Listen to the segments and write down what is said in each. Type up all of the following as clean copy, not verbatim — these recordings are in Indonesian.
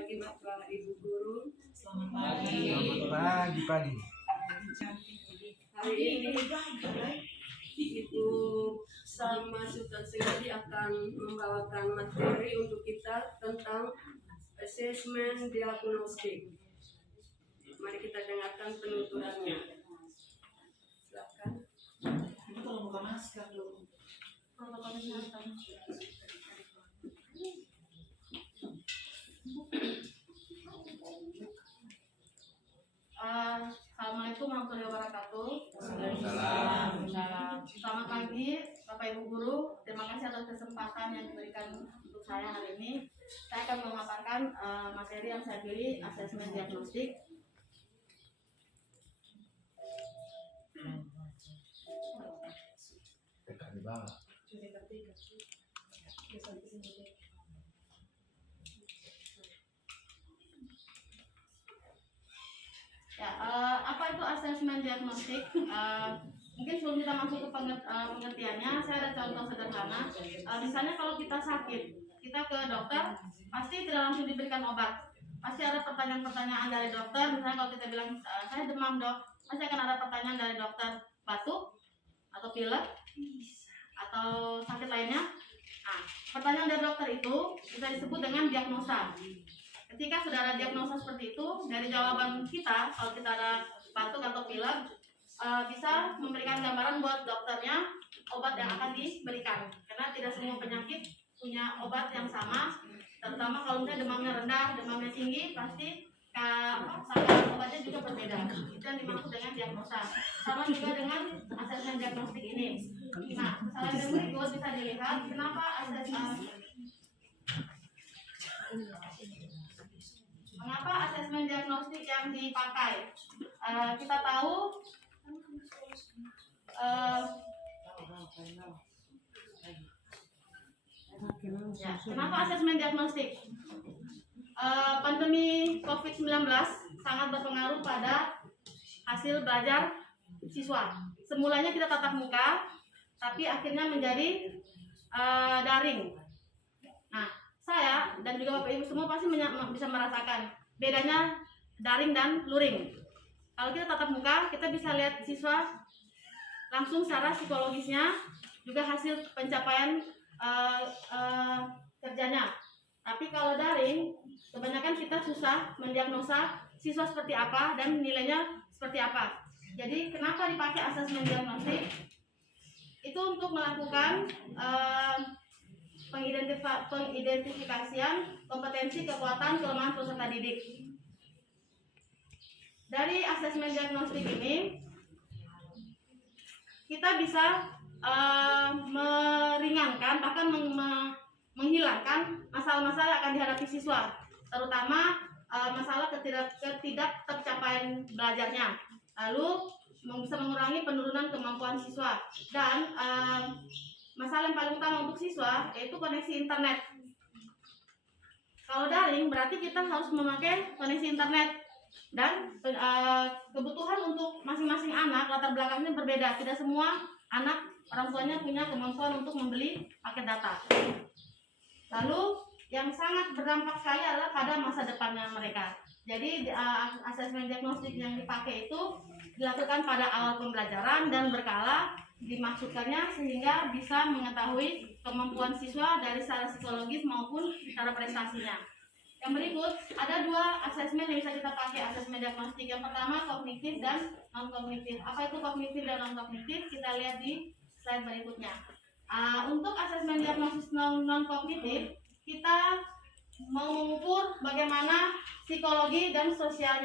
pagi Bapak Ibu Guru. Selamat pagi. Pagi. Hari ini Ibu sama Sultan Sengadi akan membawakan materi untuk kita tentang asesmen diagnostik. Mari kita dengarkan penuturannya. Silakan. Itu kalau buka masker dulu. Protokol kesehatan. Assalamualaikum warahmatullahi wabarakatuh. Waalaikumsalam. Selamat pagi Bapak Ibu Guru. Terima kasih atas kesempatan yang diberikan untuk saya hari ini. Saya akan memaparkan materi yang saya pilih, asesmen diagnostik. Tekan di bawah. Ya, apa itu asesmen diagnostik? Mungkin sebelum kita masuk ke pengertiannya, saya ada contoh sederhana. Misalnya kalau kita sakit, kita ke dokter, pasti tidak langsung diberikan obat. Pasti ada pertanyaan-pertanyaan dari dokter. Misalnya kalau kita bilang saya demam dok, pasti akan ada pertanyaan dari dokter, batuk atau pilek atau sakit lainnya. Nah, pertanyaan dari dokter itu bisa disebut dengan diagnosa. Ketika sudah ada diagnosa seperti itu, dari jawaban kita, kalau kita ada batuk atau pilek, bisa memberikan gambaran buat dokternya obat yang akan diberikan. Karena tidak semua penyakit punya obat yang sama, terutama kalau misalnya demamnya rendah, demamnya tinggi, pasti sasaran obatnya juga berbeda. Itu yang dimaksud dengan diagnosa. Sama juga dengan asesmen diagnostik ini. Nah, slide yang berikut bisa dilihat kenapa mengapa asesmen diagnostik yang dipakai. Kita tahu kenapa asesmen diagnostik. Pandemi COVID-19 sangat berpengaruh pada hasil belajar siswa. Semulanya kita tatap muka, tapi akhirnya menjadi daring. Nah, saya dan juga Bapak Ibu semua pasti bisa merasakan bedanya daring dan luring. Kalau kita tatap muka, kita bisa lihat siswa langsung secara psikologisnya, juga hasil pencapaian kerjanya. Tapi kalau daring, kebanyakan kita susah mendiagnosa siswa seperti apa dan nilainya seperti apa. Jadi kenapa dipakai asesmen diagnostik? Itu untuk melakukan pengidentifikasian kompetensi, kekuatan, kelemahan peserta didik. Dari asesmen diagnostik ini, kita bisa meringankan, bahkan menghilangkan masalah-masalah yang akan dihadapi siswa, terutama masalah ketidak tercapaian belajarnya. Lalu bisa mengurangi penurunan kemampuan siswa, dan masalah yang paling utama untuk siswa yaitu koneksi internet. Kalau daring berarti kita harus memakai koneksi internet, dan kebutuhan untuk masing-masing anak latar belakangnya berbeda. Tidak semua anak orang tuanya punya kemampuan untuk membeli paket data. Lalu yang sangat berdampak sekali adalah pada masa depannya mereka. Jadi asesmen diagnostik yang dipakai itu dilakukan pada awal pembelajaran dan berkala dimaksudkannya sehingga bisa mengetahui kemampuan siswa dari secara psikologis maupun secara prestasinya. Yang berikut ada dua asesmen yang bisa kita pakai asesmen diagnostik. Yang pertama kognitif dan non kognitif. Apa itu kognitif dan non kognitif? Kita lihat di slide berikutnya. Untuk asesmen diagnosis non kognitif, kita mau mengukur bagaimana psikologi dan sosial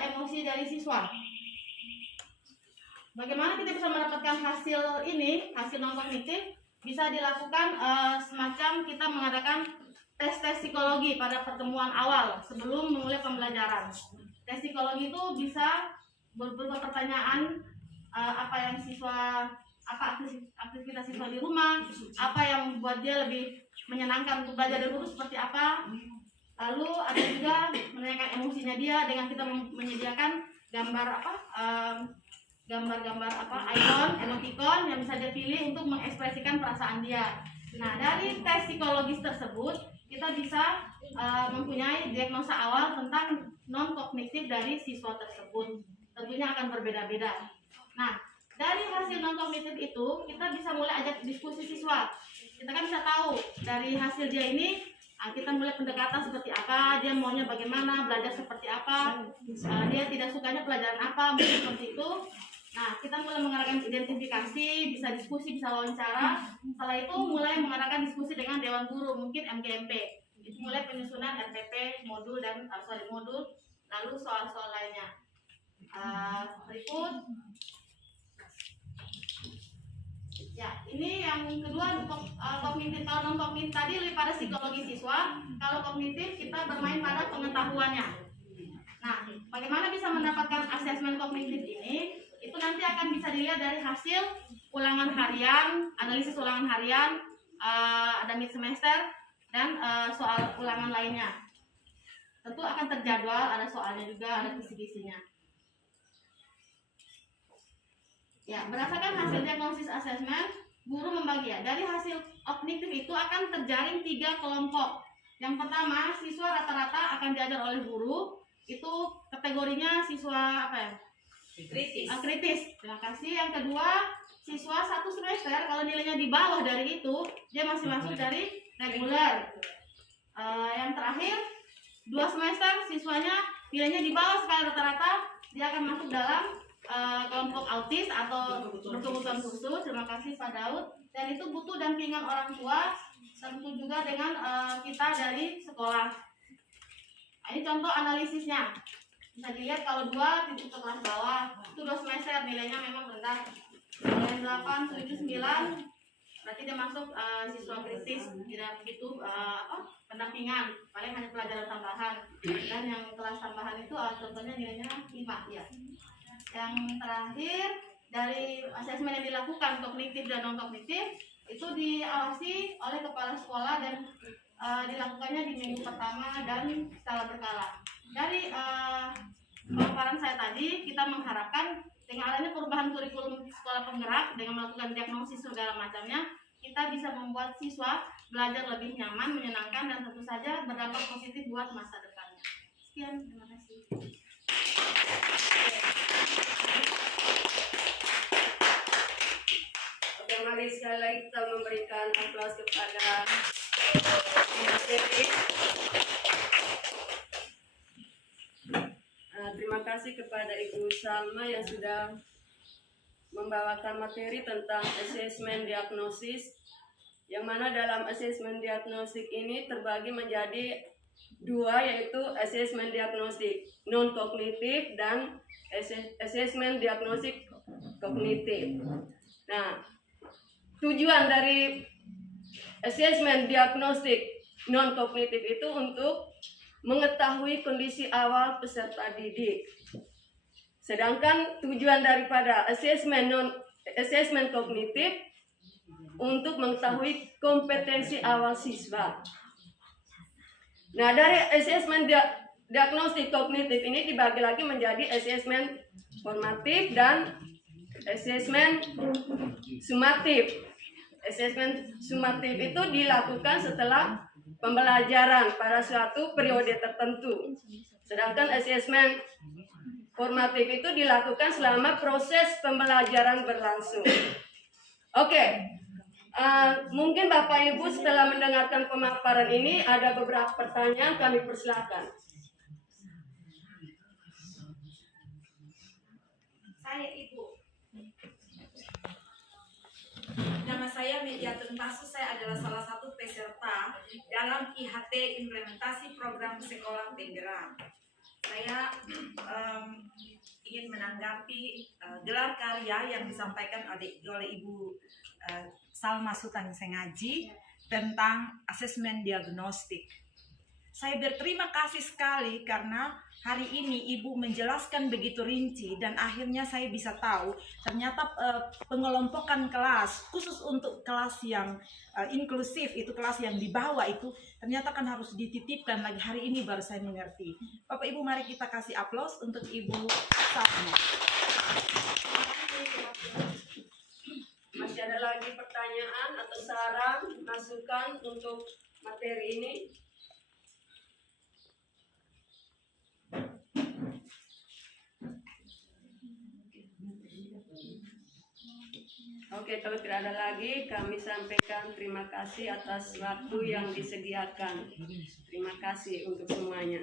emosi dari siswa. Bagaimana kita bisa mendapatkan hasil ini, hasil non kognitif? Bisa dilakukan semacam kita mengadakan tes psikologi pada pertemuan awal sebelum memulai pembelajaran. Tes psikologi itu bisa berupa pertanyaan apa yang siswa, apa aktivitas siswa di rumah, apa yang membuat dia lebih menyenangkan untuk belajar di rumah seperti apa. Lalu ada juga menanyakan emosinya dia dengan kita menyediakan gambar-gambar icon, emoticon yang bisa dia pilih untuk mengekspresikan perasaan dia. Nah, dari tes psikologis tersebut kita bisa mempunyai diagnosa awal tentang non kognitif dari siswa tersebut. Tentunya akan berbeda-beda. Nah, dari hasil non kognitif itu kita bisa mulai ajak diskusi siswa. Kita kan bisa tahu dari hasil dia ini, kita mulai pendekatan seperti apa, dia maunya bagaimana, belajar seperti apa, dia tidak sukanya pelajaran apa, mungkin seperti itu. Nah, kita mulai mengarahkan identifikasi, bisa diskusi, bisa wawancara. Setelah itu mulai mengarahkan diskusi dengan dewan guru, mungkin MGMP. Itu mulai penyusunan RPP, modul dan modul, lalu soal-soal lainnya. Berikut. Ya, ini yang kedua untuk kognitif. Kalau non kognitif tadi lebih pada psikologi siswa. Kalau kognitif kita bermain pada pengetahuannya. Nah, bagaimana bisa mendapatkan asesmen kognitif ini? Itu nanti akan bisa dilihat dari hasil ulangan harian, analisis ulangan harian, ada mid semester dan soal ulangan lainnya. Tentu akan terjadwal, ada soalnya juga, ada kisi-kisinya. Ya, berdasarkan hasil diagnosis asesmen, guru membagi ya. Dari hasil kognitif itu akan terjaring 3 kelompok. Yang pertama, siswa rata-rata akan diajar oleh guru. Itu kategorinya siswa apa ya? Kritis. Terima kasih. Yang kedua, siswa 1 semester kalau nilainya di bawah dari itu, dia masih masuk dari reguler. Yang terakhir, 2 semester siswanya nilainya di bawah sekali rata-rata, dia akan masuk dalam kelompok autis atau berkebutuhan khusus. Terima kasih Pak Daud. Dan itu butuh dampingan orang tua, tentu juga dengan kita dari sekolah. Nah, ini contoh analisisnya. Bisa dilihat kalau 2 titik ke kelas bawah, itu 2 semester nilainya memang rendah. Nilai 8, 7, 9, berarti dia masuk siswa kritis, tidak begitu pendampingan, paling hanya pelajaran tambahan. Dan yang kelas tambahan itu contohnya nilainya 5 ya. Yang terakhir, dari asesmen yang dilakukan kognitif dan non kognitif itu diawasi oleh kepala sekolah dan dilakukannya di minggu pertama dan secara berkala. Dari pemaparan saya tadi, kita mengharapkan dengan adanya perubahan kurikulum sekolah penggerak dengan melakukan diagnosis segala macamnya, kita bisa membuat siswa belajar lebih nyaman, menyenangkan, dan tentu saja berdampak positif buat masa depannya. Sekian, terima kasih. Oke, mari sekali lagi kita memberikan aplaus kepada materi. Terima kasih kepada Ibu Salma yang sudah membawakan materi tentang asesmen diagnosis, yang mana dalam asesmen diagnostik ini terbagi menjadi 2, yaitu asesmen diagnostik non kognitif dan asesmen diagnostik kognitif. Nah, tujuan dari asesmen diagnostik non kognitif itu untuk mengetahui kondisi awal peserta didik. Sedangkan tujuan daripada asesmen kognitif untuk mengetahui kompetensi awal siswa. Nah, dari asesmen diagnostik kognitif ini dibagi lagi menjadi asesmen formatif dan asesmen sumatif. Asesmen sumatif itu dilakukan setelah pembelajaran pada suatu periode tertentu. Sedangkan asesmen formatif itu dilakukan selama proses pembelajaran berlangsung. Oke, mungkin Bapak Ibu setelah mendengarkan pemaparan ini ada beberapa pertanyaan, kami persilakan. Saya Ibu. Nama saya Mediatur Tasus, saya adalah salah satu peserta dalam IHT implementasi program sekolah penggerak. Saya ingin menanggapi gelar karya yang disampaikan oleh Ibu Salma Sultan Sengaji tentang asesmen diagnostik. Saya berterima kasih sekali karena hari ini Ibu menjelaskan begitu rinci dan akhirnya saya bisa tahu ternyata pengelompokan kelas khusus untuk kelas yang inklusif, itu kelas yang di bawah itu ternyata kan harus dititipkan lagi. Hari ini baru saya mengerti. Bapak Ibu, mari kita kasih aplaus untuk Ibu Salma. Masih ada lagi pertanyaan atau saran, masukan untuk materi ini? Oke, kalau tidak ada lagi, kami sampaikan terima kasih atas waktu yang disediakan. Terima kasih untuk semuanya.